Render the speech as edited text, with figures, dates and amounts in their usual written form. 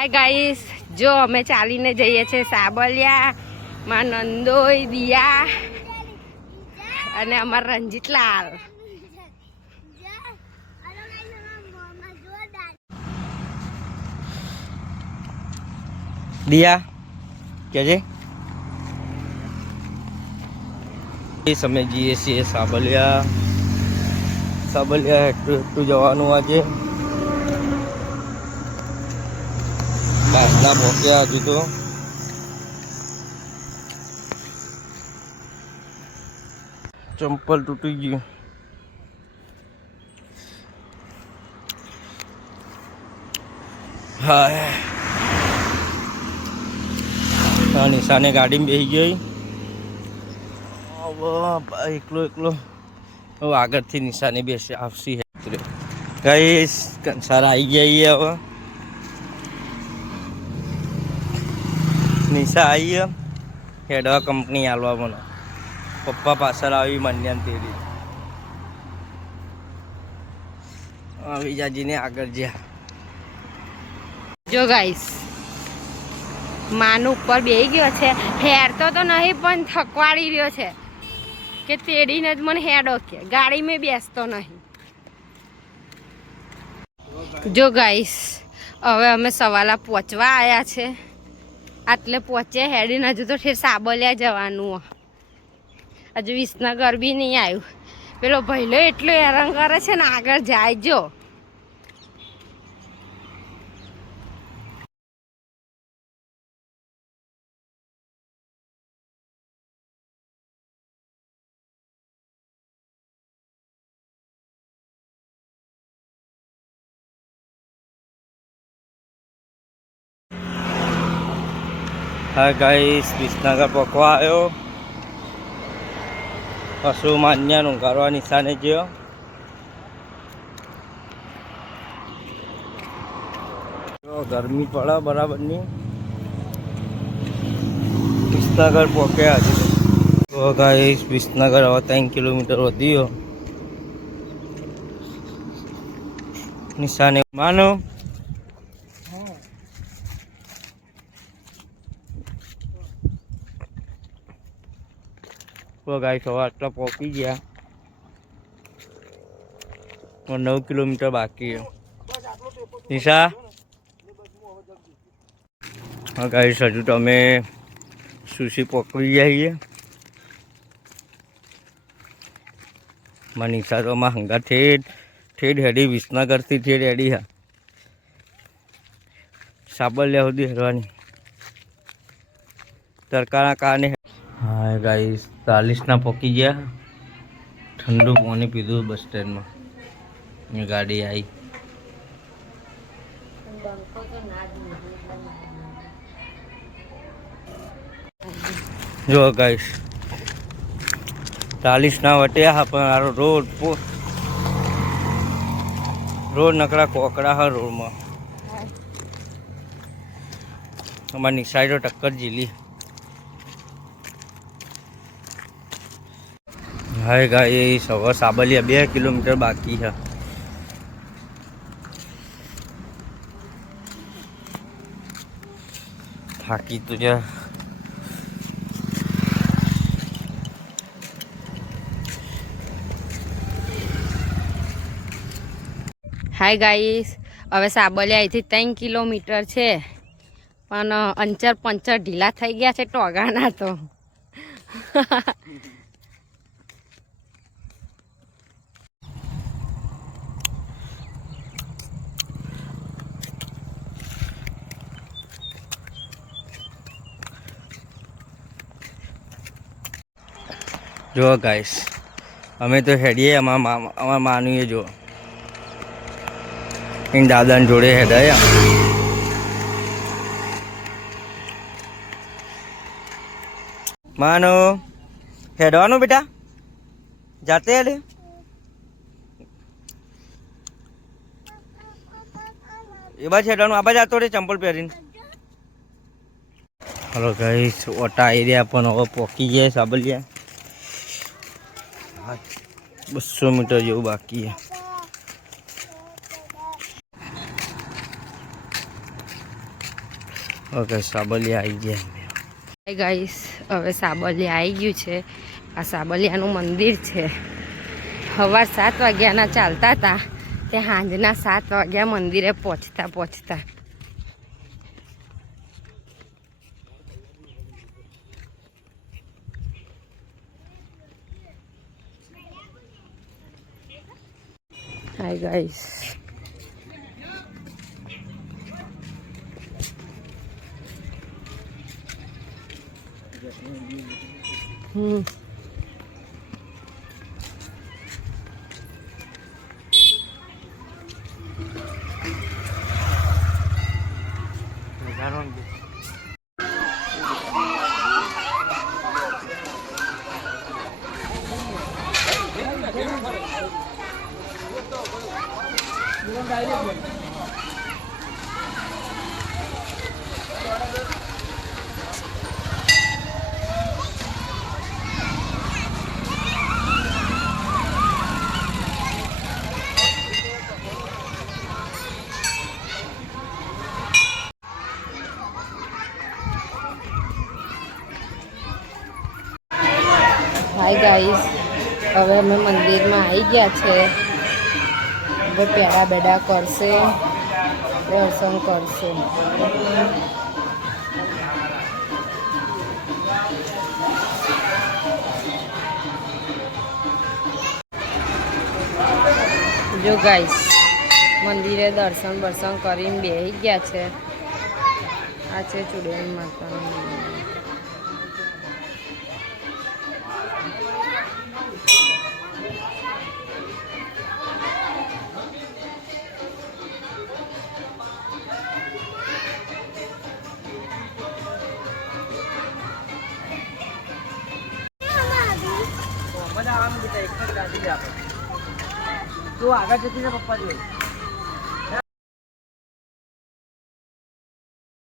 Hi guys, જો અમે ચાલીને જઈએ છીએ સાબલિયા માં નંદોઈ દિયા અને અમારા રંજીતલાલ. દિયા કેજે અમે જઈએ છીએ સાબલિયા. સાબલિયા એટલું જવાનું આજે. કાસના પહોંચ્યા હજુ તો. ચંપલ તૂટી ગયું. હા નિશાને ગાડીમાં બેસી ગઈ. એકલો એકલો હવે આગળથી નિશાને બેસે આવશી. કઈ કંસારા આવી ગયા હવે. નિશા આવી હેડવા કંપની હાલવા મને. પપ્પા પાછળ આવી મન્યાન તેડી વિજાજીને આગળ જ્યાં. જો ગાઈસ માનું ઉપર બેસી ગયો છે. હેરતો તો નહીં પણ થકવાડી રહ્યો છે કે તેડીને જ મને હેડો કે ગાડીમાં બેસતો નહીં. જો ગાઈસ હવે અમે સવાલા પહોંચવા આવ્યા છે. આટલે પહોંચે હેડીને હજુ તો ઠેર સાબલિયા જવાનું. હજુ વિસનગર બી નહીં આવ્યું. પેલો ભૈલો એટલો હેરાન કરે છે ને આગળ જાય. જો હા ગાઈસ વિસનગર પકવા આવ્યો. પશુ માન્યાનું કરવા નિશાને ગયો. ગરમી પડે બરાબરની. વિસનગર પહોંચ્યા હજુ તો ગાઈસ. વિસનગર હવે 3 કિલોમીટર વધ્યો. નિશાને માનો ગાઈસ હવે આટલા પહોંચી ગયા. 9 કિલોમીટર બાકી. નિશા હા ગાઈસ હજુ તો અમે સુશી પકડી જઈએ. નિશા તો અમારા હંગા ઠેઠ હેડી વિસનગરથી ઠેઠ હેડી. હા સાબલિયા સુધી હેરવાની તડકાના કારણે. હા ગાઈસ 40ના પહોંચી ગયા. ઠંડુ પાણી પીધું બસ સ્ટેન્ડમાં. ગાડી આવી. જો ગાઈસ 40ના વટ્યા પણ આ રોડ નકડા કોકડા હા રોડમાં. અમારી નિશાળો ટક્કર ઝીલી. હાય ગાઈસ હવે સાબલિયા 2 કિલોમીટર બાકી છે. થાકી તો જા. હાય ગાઈસ હવે સાબલિયા અહીંથી 3 કિલોમીટર છે પણ અંચર પંચર ઢીલા થઈ ગયા છે ટોગાના તો. જો ગાઈસ અમે તો હેડીએ. અમારા માનુએ જો એની દાદાને જોડે હેડાયા. માનો હેડવાનું બેટા જાતે હેડે. એ બાજુ હેડવાનું આ બાજુ જતો રે ચંપલ પહેરીને. હલો ગાઈસ ઓટા એરિયા પણ હવે પહોંચી ગયા સાબલિયા. 200 મીટર જેવું બાકી છે. ઓકે સાબલિયા આવી ગયા. હાય ગાઈસ, હવે સાબલિયા આવી ગયું છે. આ સાબલિયાનું મંદિર છે. સવાર 7 વાગ્યાના ચાલતા હતા તે સાંજના 7 વાગ્યા મંદિરે પહોંચતા. હાય ગાઈસ, હાય ગાઈસ, હવે અમે મંદિરમાં આવી ગયા છે. હવે પેડા બેડા કરશે, દર્શન કરશે. જો ગાઈસ, મંદિરે દર્શન કરીને બેસી ગયા છે. આ છે ચુડેલ માતાનું. તું આગળ જતી પપ્પા જોઈ